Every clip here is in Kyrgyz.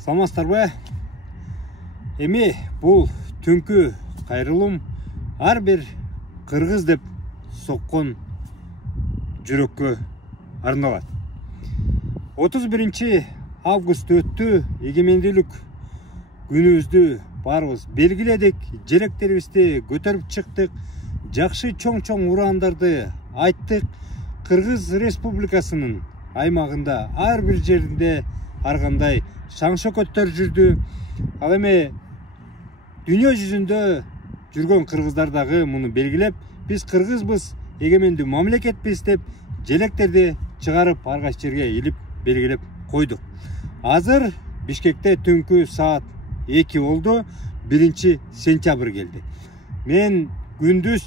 Саламатсыздарбы? Эми бул түнкү кайрылым ар бир кыргыз деп соккон жүрөккө арналат. 31 август өттү, эгемендүүлүк күнүбүздү баарыбыз белгиледик, желектерибизди көтөрүп чыктык, жакшы чоң ураандарды айттык. Кыргыз Республикасынын аймагында ар бир жеринде ар кандай шаң шөкөттөр жүрдү. Ал эми дүйнө жүзүндө жүргөн кыргыздар дагы муну белгилеп, биз кыргызбыз, эгемендүү мамлекетпиз деп желектерди чыгарып ар кайсы жерге илип белгилеп койдук. Азыр Бишкекте түнкү саат 2 болду, 1 сентябрь келди. Мен күндүз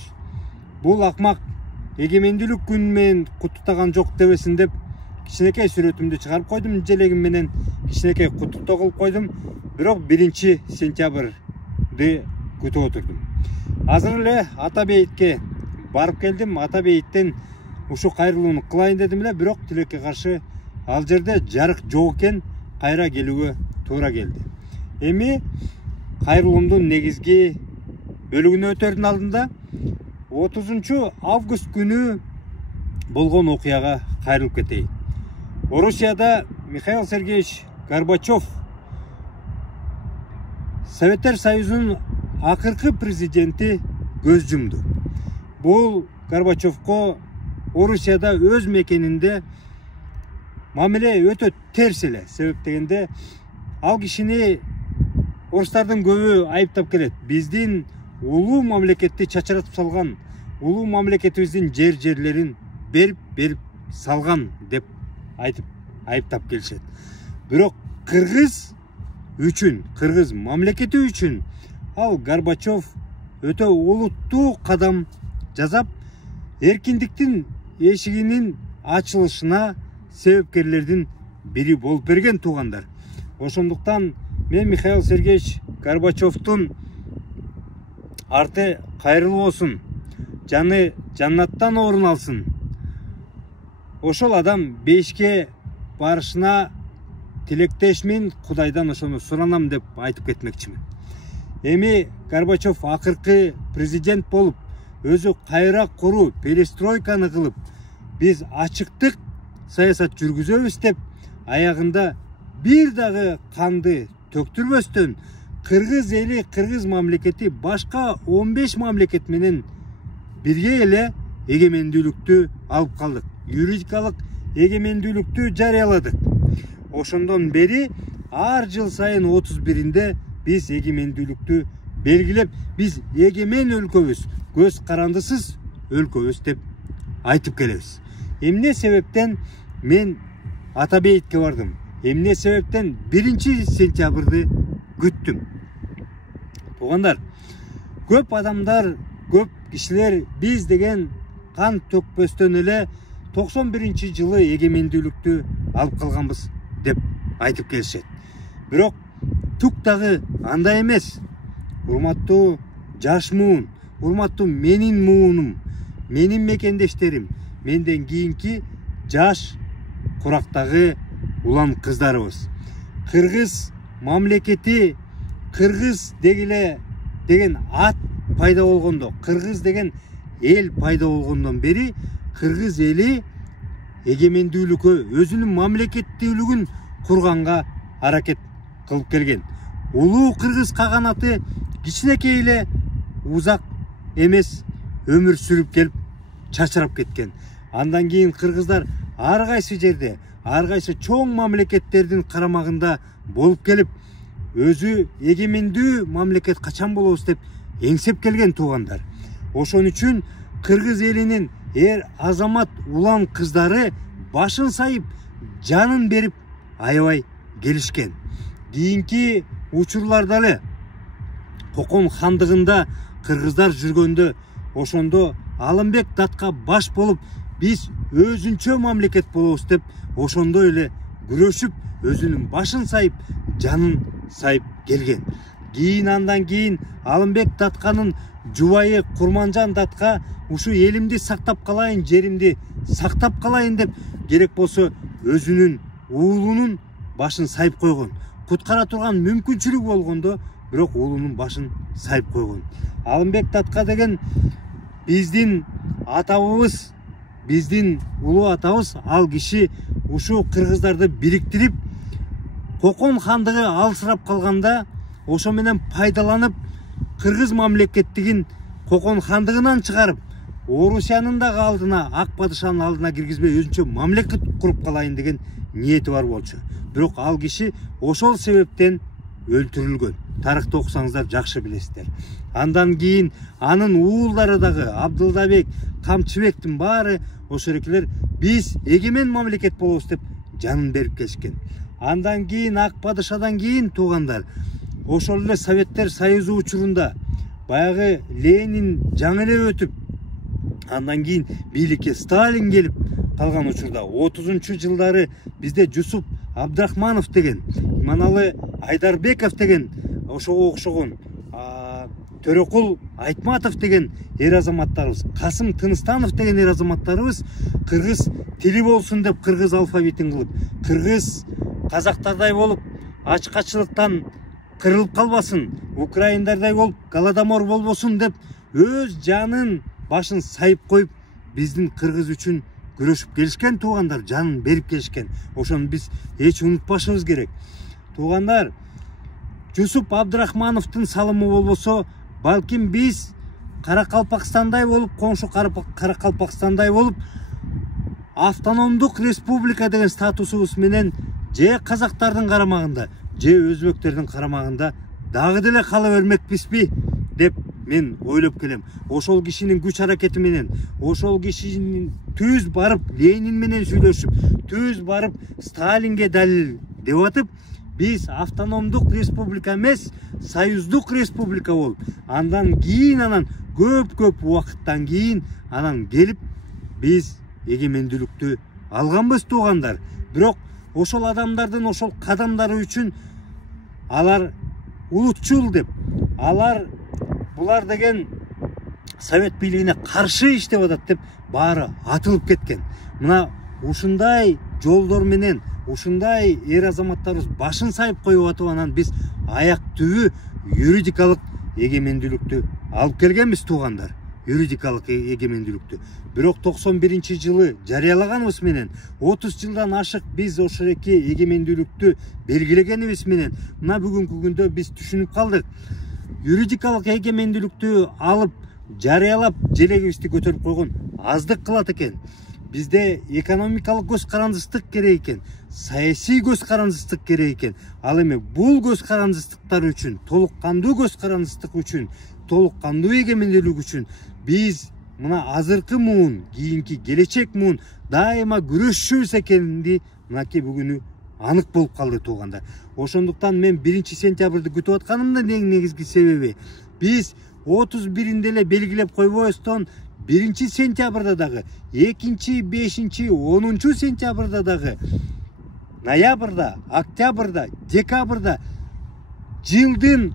бул акмак эгемендүүлүк күнү менен куттуктаган жок дебесин деп кичинекей сүрөтүмдү чыгарып койдум, желегим менен кичинекей куттуктоо кылып койдум. Бирок 1 сентябрьды күтүп отурдум. Азыр эле Ата бейитке барып келдим. Ата бейиттен ушу кайрылууну кылайын дедим эле, бирок тилекке каршы ал жерде жарык жок экен, кайра келүүгө туура келди. Эми кайрылуумдун негизги бөлүгүнө өтөрдүн алдында 30 август күнү болгон окуяга кайрылып кетейин. Орусияда Михаил Сергеевич Горбачев Советтер Союзунун акыркы президенти көз жумду. Бул Горбачевко Орусияда өз мекенинде мамиле өтө терс эле. Себеп дегенде ал кишини орустардын көбү айыптап келет. Биздин улуу мамлекетти чачыратып салган, улуу мамлекетибиздин жерлерин берип салган деп айтып айыптап келишет. Бирок кыргыз үчүн, кыргыз мамлекети үчүн ал Горбачев өтө олуттуу кадам жасап, эркиндиктин эшигинин ачылышына себепкерлердин бири болуп берген туугандар. Ошондуктан мен Михаил Сергеевич Горбачевдун арты кайрылуу болсун, жаны жаннаттан орун алсын. Ошол адам бейишке барышына тилектешмин, Кудайдан ошону суранам деп айтып кетмекчимин. Эми Горбачев акыркы президент болуп, өзү кайра куруу, перестройканы кылып, биз ачыктык саясат жүргүзөбүз деп, аягында бир дагы канды төктүрбөстөн кыргыз эли, кыргыз мамлекети башка 15 мамлекет менен бирге эле эгемендүүлүктү алып калдык. Юридикалык эгемендүүлүктү жарыяладык. Ошондон бери ар жыл сайын 31-нде биз эгемендүүлүктү белгилеп, биз эгемен өлкөбүз, көз карандысыз өлкөбүз деп айтып келебиз. Эмне себептен мен Ата бейитке бардым? Эмне себептен 1 сентябрьды күттүм? Туугандар, көп адамдар, көп кишилер биз деген кан төкпөстөн эле 91 жылы эгемендүүлүктү алып калганбыз деп айтып келишет. Бирок түк дагы андай эмес. Урматтуу жаш муун, урматтуу менин муунум, менин мекендештерим, менден кийинки жаш курактагы улан кыздарыбыз. Кыргыз мамлекети, кыргыз деген ат пайда болгондо, кыргыз деген эл пайда болгондон бери кыргыз эли эгемендүүлүккө, өзүнүн мамлекеттүүлүгүн курганга аракет кылып келген. Улуу кыргыз каганаты кичинекей эле, узак эмес өмүр сүрүп келип чачырап кеткен. Андан кийин кыргыздар ар кайсы жерде, ар кайсы чоң мамлекеттердин карамагында болуп келип, өзү эгемендүү мамлекет качан болобуз деп эңсеп келген туугандар. Ошон үчүн кыргыз элинин эр азамат улан кыздары башын сайып, жанын берип аябай келишкен. Кийинки учурларда эле Кокон хандыгында кыргыздар жүргөндө, ошондо Алымбек датка баш болуп, биз өзүнчө мамлекет болобуз деп ошондой эле күрөшүп, өзүнүн башын сайып, жанын сайып келген. Андан кийин Алымбек датканын жубайы Курманжан датка ушу элимди сактап калайын, жеримди сактап калайын деп керек болсо өзүнүн уулунун башын сайып койгон. куткара турган мүмкүнчүлүгү болгондо бирок уулунун башын сайып койгон. Алымбек Татка деген биздин атабыз, биздин улуу атабыз, ал киши ушу кыргыздарды бириктирип, Кокон хандыгы алсырап калганда ошо менен пайдаланып, кыргыз мамлекеттигин Кокон хандыгынан чыгарып, Орусиянын дагы алдына, Ак падышанын алдына киргизбей өзүнчө мамлекет куруп калайын деген ниети бар болчу. Бирок ал киши ошол себептен өлтүрүлгөн. Тарыхты окусаңыздар жакшы билесиздер. Андан кийин анын уулдары дагы Абдылдабек, Камчыбектин баары ошорекилер биз эгемен мамлекет болобуз деп жанын берип келишкен. Андан кийин Ак падышадан кийин туугандар ошол эле Советтер Союзу учурунда баягы Ленин жаңы эле өтүп, андан кийин бийликке Сталин келип калган учурда 30-чу жылдары бизде Жусуп Абдрахманов деген, маналы Айдарбеков деген, ошого окшогон Төрөкул Айтматов деген эр азаматтарыбыз, Касым Тыныстанов деген эр азаматтарыбыз кыргыз тили болсун деп кыргыз алфавитин кылып, кыргыз казактардай болуп ачкачылыктан кырылып калбасын, украиндардай болуп голодомор болбосун деп өз жанын башын сайып коюп биздин кыргыз үчүн күрөшүп келишкен туугандар, жанын берип келишкен. Ошону биз эч унутпашыбыз керек. Туугандар, Жусуп Абдрахмановдун салымы болбосо, балким биз Каракалпакстандай болуп, коңшу Каракалпакстандай болуп, автономдук республика деген статусубуз менен же казактардын карамагында, же өзбектердин карамагында дагы деле кала бермекпизби деп мен ойлоп келем. Ошол кишинин күч аракети менен, ошол кишинин түз барып Ленин менен сүйлөшүп, түз барып Сталинге далил деп атып, биз автономдук республика эмес, союздук республика болуп, андан кийин көп убакыттан кийин келип биз эгемендүүлүктү алганбыз туугандар. Бирок ошол адамдардын ошол кадамдары үчүн алар улутчул деп, булар деген совет бийлигине каршы иштеп атат деп баары атылып кеткен. Мына ушундай жолдор менен, ушундай эр азаматтарыбыз башын сайып коюп атып, анан биз аяк түбү юридикалык эгемендүүлүктү алып келгенбиз туугандар. Юридикалык эгемендүүлүктү. Бирок 91-жылы жарыялаганыбыз менен 30 жылдан ашык биз ошореки эгемендүүлүктү белгилегенибиз менен мына бүгүнкү күндө биз түшүнүп калдык. Юридикалык эгемендүүлүктү алып жарыялап желегибизди көтөрүп койгон аздык кылат экен. Бизде экономикалык көз карандысыздык керек экен, саясий көз карандысыздык керек экен. Ал эми бул көз карандысыздыктар үчүн, толук кандуу көз карандысыздык үчүн, толук кандуу эгемендүүлүк үчүн биз мына азыркы муун, кийинки келечек муун дайыма күрөшчүбүз экенди мынакей бүгүнү анык болуп калды туугандар. Ошондуктан мен 1-сентябрды күтүп атканымдын эң негизги себеби биз 31-inde эле белгилеп койбостон 1-сентябрда дагы, 2-5, 10 сентябрда дагы, ноябрда, октябрда, декабрда жылдын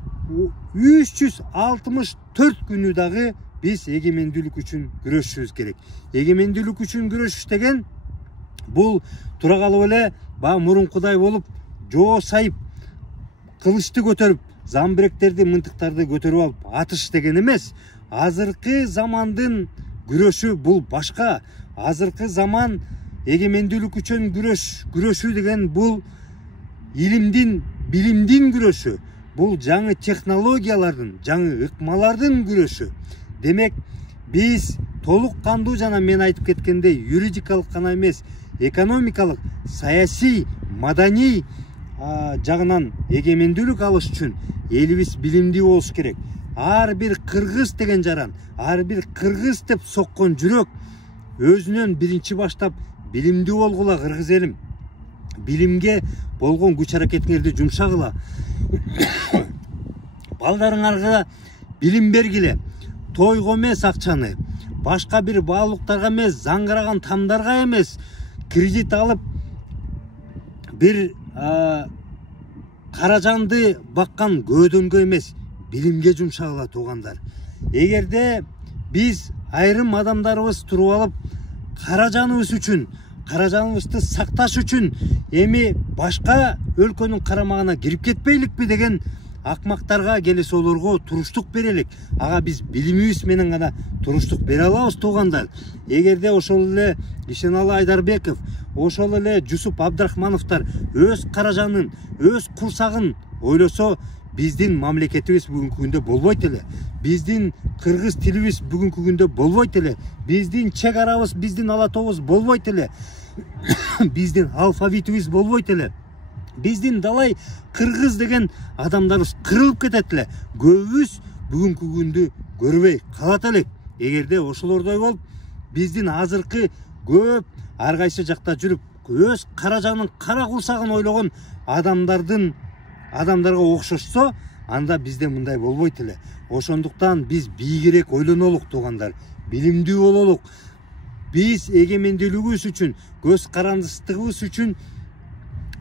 364 күнү дагы биз эгемендүүлүк үчүн күрөшүшүбүз керек. Эгемендүүлүк үчүн күрөшүш деген бул тура калып эле баягы мурункудай болуп, жоо сайып, кылычты көтөрүп, замбиректерди, мынтыктарды көтөрүп алып атыш деген эмес. Азыркы замандын күрөшү бул башка. Азыркы заман эгемендүүлүк үчүн күрөшүү деген бул илимдин, билимдин күрөшү. Бул жаңы технологиялардын, жаңы ыкмалардын күрөшү. Демек, биз толук кандуу жана мен айтып кеткендей юридикалык гана эмес, экономикалык, саясий, маданий жагынан эгемендүүлүк алыш үчүн элибиз билимдүү болуш керек. Ар бир кыргыз деген жаран, ар бир кыргыз деп соккон жүрөк өзүнөн биринчи баштап билимдүү болгула кыргыз элим. Билимге болгон күч аракетиңерди жумшагыла. Балдарыңарга билим бергиле. Тойго эмес акчаны, башка бир баалуулуктарга эмес, заңгыраган тамдарга эмес, кредит алып бир каражанды баккан көөдөнгө эмес, билимге жумшагыла туугандар. Эгерде биз айрым адамдарыбыз туруп алып каражаныбыз үчүн, каражаныбызды сакташ үчүн эми башка өлкөнүн карамагына кирип кетпейликпи деген акмактарга келесолорго туруштук берелик. Ага биз билимибиз менен гана туруштук бере алабыз туугандар. Эгерде ошол эле Ишеналы Айдарбеков, ошол эле Жусуп Абдрахмановтар өз каражанын, өз курсагын ойлосо, биздин мамлекетибиз бүгүнкү күндө болбойт эле. Биздин кыргыз тилибиз бүгүнкү күндө болбойт эле. Биздин чек арабыз, биздин ала тобуз болбойт эле. Биздин алфавитибиз болбойт эле. Биздин далай кыргыз деген адамдарыбыз кырылып кетет эле. Көбүбүз бүгүнкү күндү көрбөй калат элек. Эгерде ошолордой болуп, биздин азыркы көп ар кайсы жакта жүрүп, өз каражанын кара курсагын ойлогон адамдарга окшошсо, анда бизде мындай болбойт эле. Ошондуктан биз бийигирээк ойлонолук туугандар, билимдүү бололук. Биз эгемендүүлүгүбүз үчүн, көз карандысыздыгыбыз үчүн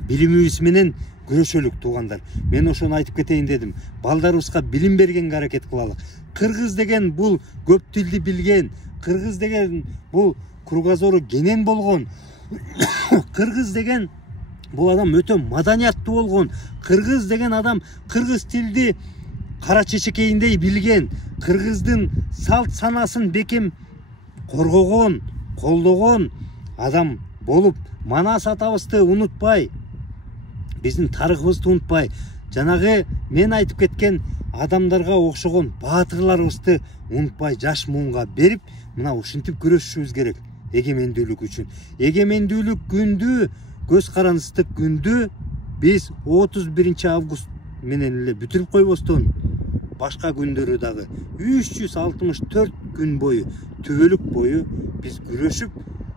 билимибиз менен күрөшөлүк туугандар. Мен ошону айтып кетейин дедим. Балдарыбызга билим бергенге аракет кылалык. Кыргыз деген бул көп тилди билген, кыргыз деген бул кругозору кенен болгон, кыргыз деген бул адам өтө маданияттуу болгон, кыргыз деген адам кыргыз тилди кара чечекейиндей билген, кыргыздын салт санасын бекем коргогон, колдогон адам болуп, Манас атабызды унутпай, биздин тарыхыбызды унутпай, жанагы мен айтып кеткен адамдарга окшогон баатырларыбызды унутпай жаш муунга берип, мына ушинтип күрөшүшүбүз керек эгемендүүлүк үчүн. Эгемендүүлүк күндү, көз карандысыздык күндү биз 31 август менен эле бүтүрүп койбостон, башка күндөрү дагы 364 күн бою, түбөлүк бою биз күрөшүп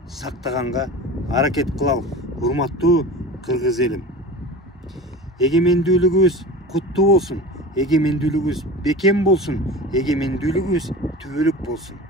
сактаганга аракет кылалык. Урматтуу кыргыз элим, эгемендүүлүгүбүз куттуу болсун, эгемендүүлүгүбүз бекем болсун, эгемендүүлүгүбүз түбөлүк болсун.